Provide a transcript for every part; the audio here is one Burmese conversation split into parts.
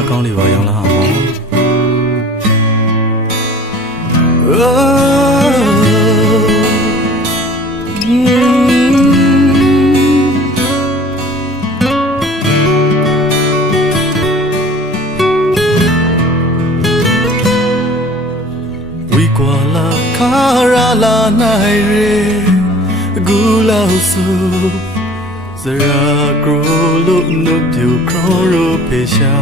အားကောင်းလေးပါရောင်းလာအောင်ဝီကွာလာခါရာလာနိုင်ရေဂူလာဆူဇရာဂရိုလို့နုပြူခရိုရိုဖေရှာ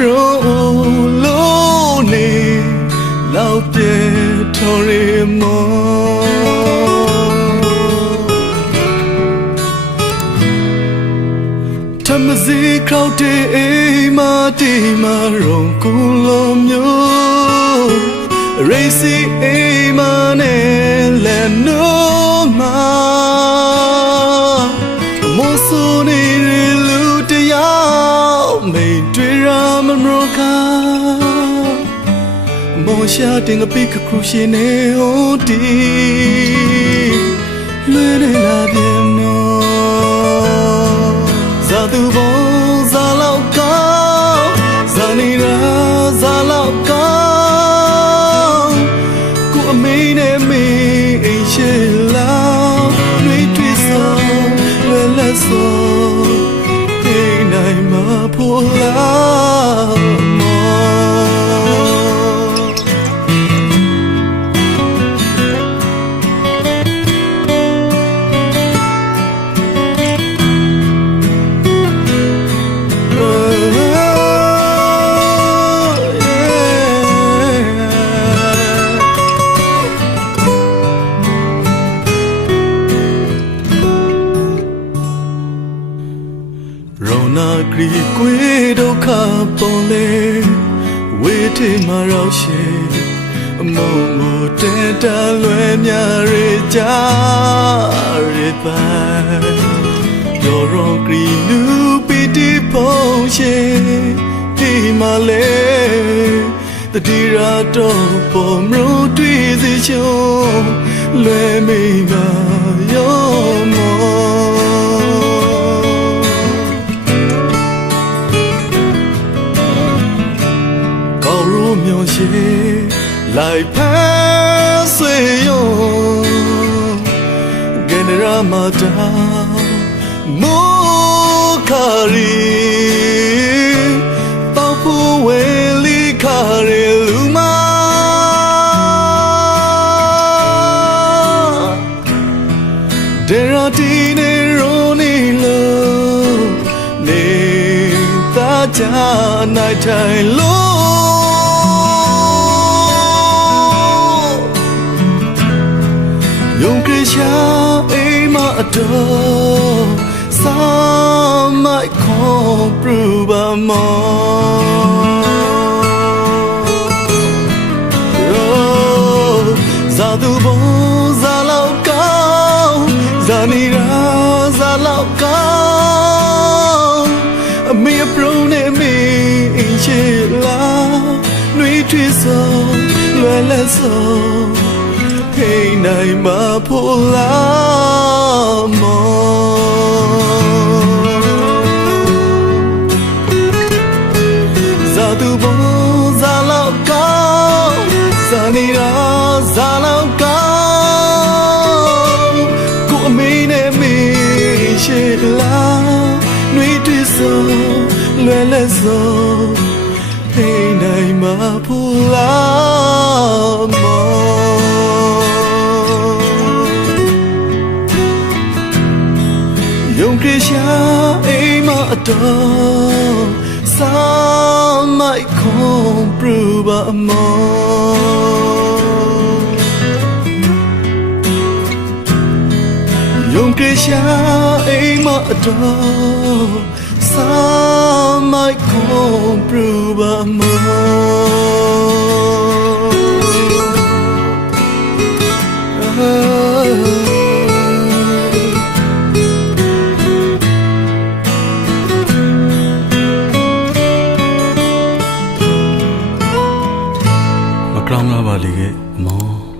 ရိုလို့နေလောက်ပြေထော်ရီမောထမစီခေါက်တဲ့အိမ်မတီမရုံကူလုံးမျိုးရေစီအိမ်မနဲ့လည်းနိုးမှာမိုးဆိုးနေလူတရားမိန်တွေ့ရမမရောခါမောရှာတင်ကပိကခရုရှင်နေဟိုတီလွယ်နေလာပြေမောဇာသူဘောဇာလောက်ကောင်းဇာနေရာဇာလောက်ကောင်းကိုအမေနဲ့မေအိမ်ရှိလာနှွေးတွေ့စောလွယ်လက်စောအိမ်နိုင်မှာဖို့လားရောနာဂရီကွေဒုက္ခပေါ်လေဝေးထေမာရောက်ရှိအမုံကိုတဲတလွယ်များရကြရပိုင်ရောရောဂရီလူပီတီပုံရှိဒီမာလေတတိရာတော့ပေါ်မလို့တွေ့စီချုံလွယ်မိကရောမောမျောရှိလိုက်ဖမ်းဆွေယောဂန္ဓရာမတာမိုးခါရီတောက်ဖို့ဝဲလီခါရီလူမဒေရာတီနေရိုနီလိုနေတာကြနိုင်ထိုင်လို့ယုံကြည်ရှာအိမ်မအတော်စာမိုက်ခေါ်ပရူပါမောဇာသူဘုံဇာလောက်ကောင်းဇာနီရာဇာလောက်ကောင်းအမေပရုံးနဲ့မေအင်းရှိလာနှွေးထွေးစောလွယ်လက်စောအိမ်နိုင်မှာဖို့လားမောဇာသူဘုံဇာလောက်ကောင်းဇာနေရာဇာလောက်ကောင်းကိုအမေနဲ့မေရှိလာနှွေးတွေ့စောလွယ်လက်စောအိမ်နိုင်မှာဖို့လားမောယုံကြည်ရှာအိမ်မအတော်စာမိုက်ခေါ်ပရူပါမောယုံကြည်ရှာအိမ်မအတော်စာမိုက်ခေါ်ပရူပါမောမကလောင်လာပါလေမော